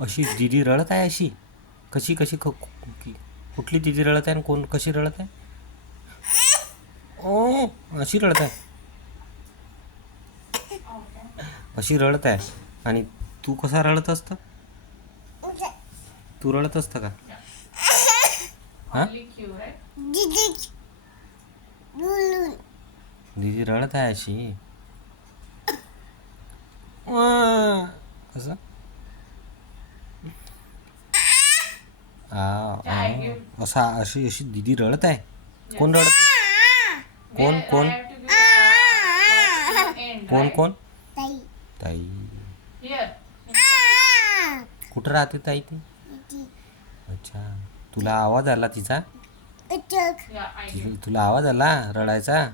अशी दीदी रडत आहे अशी कशी कशी कुठली दीदी रडत आहे आणि कोण कशी रडत आहे ओ अशी रडत आहे अशी रडत आहे आणि तू कसा रडत असतं तू रडत असतं का हां दीदी रडत आहे अशी कसं असा अशी अशी दीदी रडत आहे कोण रडत कोण कोण कोण कोण ताई कुठं राहते ताई ती अच्छा तुला आवाज आला तिचा तुला आवाज आला रडायचा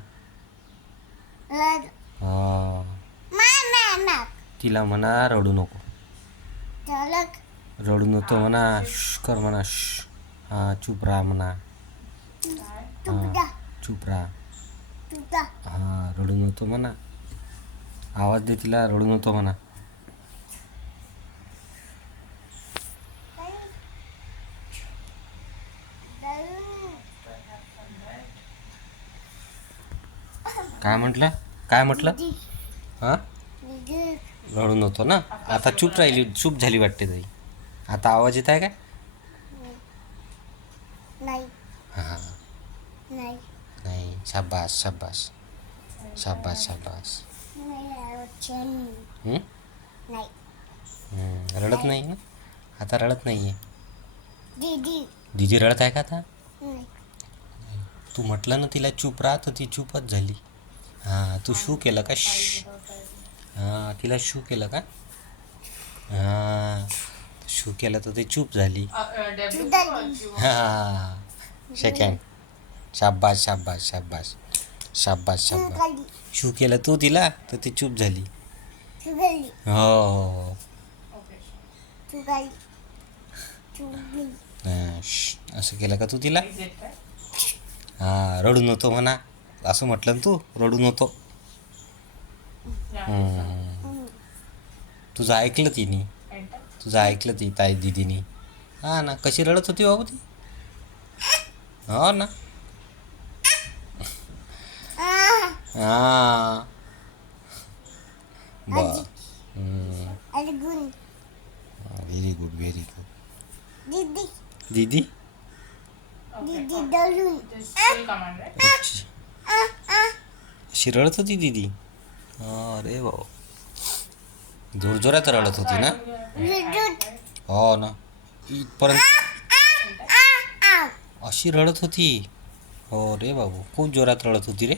तिला म्हणा रडू नको रडू नको म्हणा कर म्हणा हां चुप राहा म्हणा चुप राहा हां रडू नको म्हणा आवाज दे तिला रडू नको म्हणा काय म्हटलं हां रडू नको ना आता चूप राहिली चूप झाली वाटते ताई आता आवाज येत आहे काय हां नाही शाबास शाबास शाबास शाबास रडत नाही ना आता रडत नाही आहे दीदी रडत आहे का आता तू म्हटलं ना तिला चूप राहा तर ती चूपच झाली हां तू शू केलं का हां तिला शू केलं का हां शू केलं तर ते चूप झाली हां सेकंड शाबास शाबास शाबास शाबास शाबास शू केलं तू तिला तर ती चूप झाली हो असं केलं का तू तिला हां रडू नको म्हणा असं म्हटलं ना तू रडू नको तुझं ऐकलं तिने तुझं ऐकलं ती ताई दिदीनी हां ना कशी रडत होती बाबू ती हो ना हां बर व्हेरी गुड व्हेरी गुड दीदी अशी रडत होती दीदी अरे भाऊ जोरजोरात रडत होती ना हो ना इथपर्यंत अशी रडत होती हो रे बाबू खूप जोरात रडत होती रे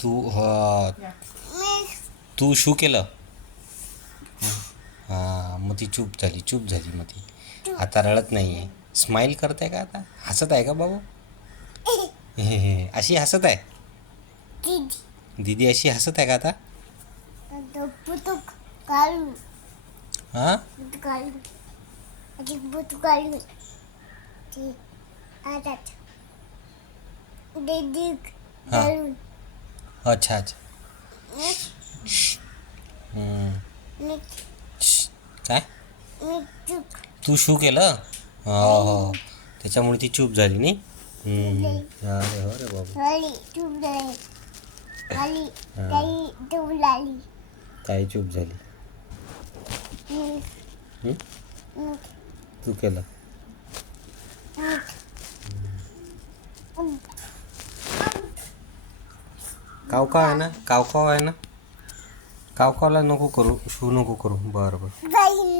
तू तू शू केलं हां मग ती चूप झाली मग ती आता रडत नाही आहे स्माईल करत आहे का आता हसत आहे का बाबू अशी हसत आहे दीदी अशी हसत आहे का आता हां अच्छा अच्छा काय तू शू केलं हो हो त्याच्यामुळे ती चूप झाली नी अरे हो रे बाबू ताई चूप झाली तू केलं कावकाव आहे ना कावकाव आहे ना कावकावला नको करू शू नको करू बरं